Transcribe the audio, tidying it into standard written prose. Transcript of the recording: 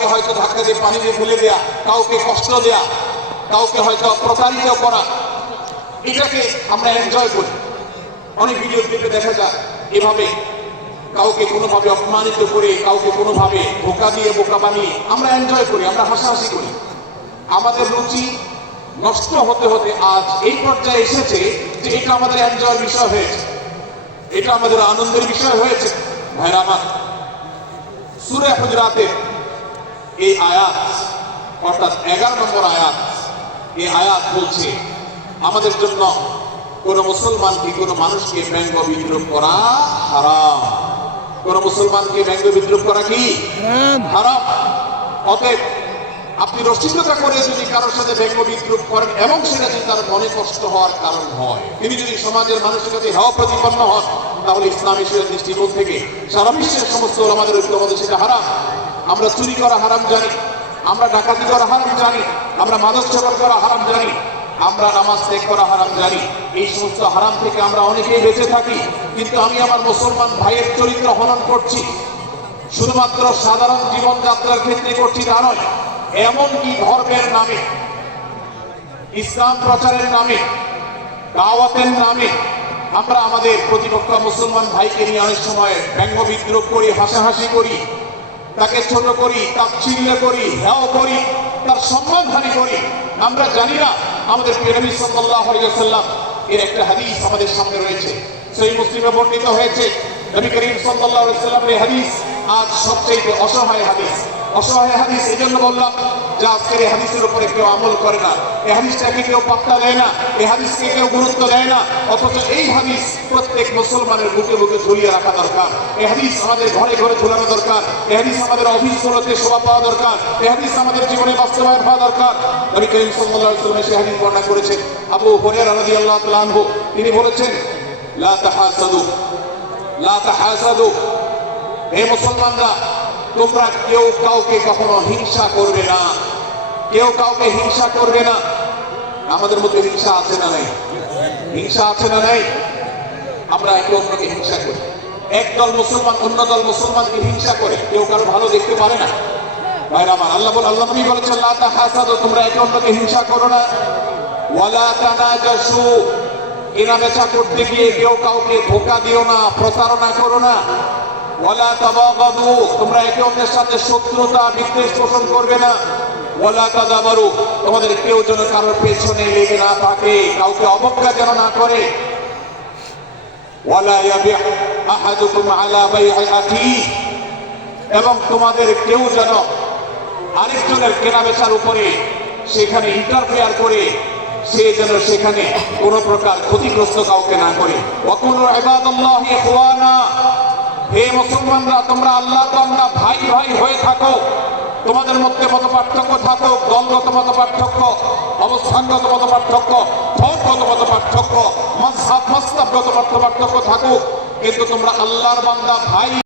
কাউকে হয়তো ধাক্কা দিয়ে পানি দিয়ে ফেলে দেয়া, কাউকে কষ্ট দেয়া, কাউকে হয়তো প্রতারিত করা, এটাকে আমরা এনজয় করি। অনেক ভিডিও ক্লিপে দেখা যায় এভাবে কাউকে কোনোভাবে অপমানিত করে, কাউকে কোনোভাবে ধোঁকা দিয়ে বোকা বানিয়ে আমরা এনজয় করি, আমরা হাসাহাসি করি। আমাদের রুচি নষ্ট হতে হতে আজ এই পর্যায়ে এসেছে যে এটা আমাদের এনজয়ের বিষয় হয়েছে, এটা আমাদের আনন্দের বিষয় হয়েছে। ভাইরা আমার, সূরা হুজুরাতের এই আয়াত অর্থাৎ 11 নম্বর আয়াত, এই আয়াত বলছে আমাদের জন্য কোন মুসলমানকে, কোন মানুষকে ব্যঙ্গ বিদ্রুপ করা হারাম। কোন মুসলমানকে ব্যঙ্গ বিদ্রুপ করা কি হারাম। অতএব আপনি রসিকতা করে যদি কারোর সাথে ব্যঙ্গ বিদ্রুপ করেন এবং সেটা যদি তার মনে কষ্ট হওয়ার কারণ হয়, তিনি যদি সমাজের মানুষের কাছে হেয় প্রতিপন্ন হন, তাহলে ইসলামী দৃষ্টিকোণ থেকে সারা বিশ্বের সমস্ত আমাদের ঐক্যবদ্ধ সেটা হারাম। আমরা চুরি করা হারাম জানি, আমরা ডাকাতি করা হারাম জানি, আমরা মাদক সেবন করা হারাম জানি, আমরা নামাজ ত্যাগ করা হারাম জানি। এই সমস্ত হারাম থেকে আমরা অনেকেই বেঁচে থাকি। কিন্তু আমি আমার মুসলমান ভাইয়ের চরিত্র হনন করছি, শুধুমাত্র সাধারণ জীবনযাত্রার ক্ষেত্রে করছি তা নয়, এমনকি ধর্মের নামে, ইসলাম প্রচারের নামে, দাওয়াতের নামে আমরা আমাদের প্রতিপক্ষ মুসলমান ভাইকে নিয়ে অনেক সময় ব্যঙ্গ বিদ্রুপ করি, হাসাহাসি করি, তাকে ছোট করি, তাচ্ছিল্য করি, হেয় করি, তার সম্মানহানি করি। আমরা জানি না আমাদের প্রিয় নবী সাল্লাল্লাহু আলাইহি ওয়াসাল্লাম এর একটা হাদিস আমাদের সামনে রয়েছে, সহিহ মুসলিমে বর্ণিত হয়েছে। নবী করিম সাল্লাল্লাহু আলাইহি ওয়াসাল্লামের এই হাদিস আজ সবচেয়ে অসহায় হাদিস। অসহায় হাদিস এই জন্য বললাম যে আজকের এই হাদিসের উপরে কেউ আমল করে না, এই হাদিসটাকে কেউ পাত্তা দেয় না, এই হাদিসকে কেউ গুরুত্ব দেয় না। অথচ এই হাদিস প্রত্যেক মুসলমানের বুকে বুকে ঝুলিয়ে রাখা দরকার। এই হাদিস আমাদের ঘরে ঘরে ঝুলানো দরকার। এই হাদিস আমাদের অফিসগুলোতে শোভা পাওয়া দরকার। এই হাদিস আমাদের জীবনে বাস্তবায়ন হওয়া দরকার। নবী করিম সাল্লাল্লাহু আলাইহি ওয়াসাল্লাম সেই হাদিস বর্ণনা করেছেন। আবু হুরায়রা রাদিয়াল্লাহু তাআলা আনহু তিনি বলেছেন, লা তাহাসাদু, লা তাহাসাদু, হে মুসলমানরা, তোমরা কেউ কাউকে কখনো হিংসা করবে না, কেউ কাউকে হিংসা করবে না। আমাদের মধ্যে হিংসা আছে না নাই? হিংসা আছে না নাই? আমরা একে অন্যকে হিংসা করি। একদল মুসলমান অন্য দল মুসলমানকে হিংসা করে, কেউ কারো ভালো দেখতে পারে না। ভাইরা আমার, আল্লাহ নবী বলেছেন, লা তাহাসাদু, তোমরা একে অন্যকে হিংসা করো না। ওয়ালা তানাজাসু, কেনা বেচা করতে গিয়ে কেউ কাউকে ধোঁকা দিও না, প্রতারণা করো না। ওয়ালা তাবাগাদু, তোমরা একে অন্যের সাথে শত্রুতা বিদ্বেষ পোষণ করবে না। ওয়ালা তাদাবারু, তোমাদের কেউ যেন কারোর পেছনে লেগে না থাকে, কাউকে অবজ্ঞা যেন না করে। ওয়ালা ইয়াবি আহাদুকুম আলা বাই'i আখিহি, এবং তোমাদের কেউ যেন আরেকজনের কেনাবেচার উপরে সেখানে ইন্টারফেয়ার করে সে যেন সেখানে কোনো প্রকার ক্ষতিগ্রস্ত কাউকে না করে। ওয়াকুনু ইবাদাল্লাহি ইখওয়ানা, হে মুসলমানরা, তোমরা আল্লাহর বান্দা, ভাই ভাই হয়ে থাকো। তোমাদের মধ্যে মত পার্থক্য থাকো, দলগত মত পার্থক্য, অবস্থানগত মত পার্থক্য, ধর্মগত মত পার্থক্য, মাযহাব মাসলাকগত মত পার্থক্য থাকুক, কিন্তু তোমরা আল্লাহর বান্দা, ভাই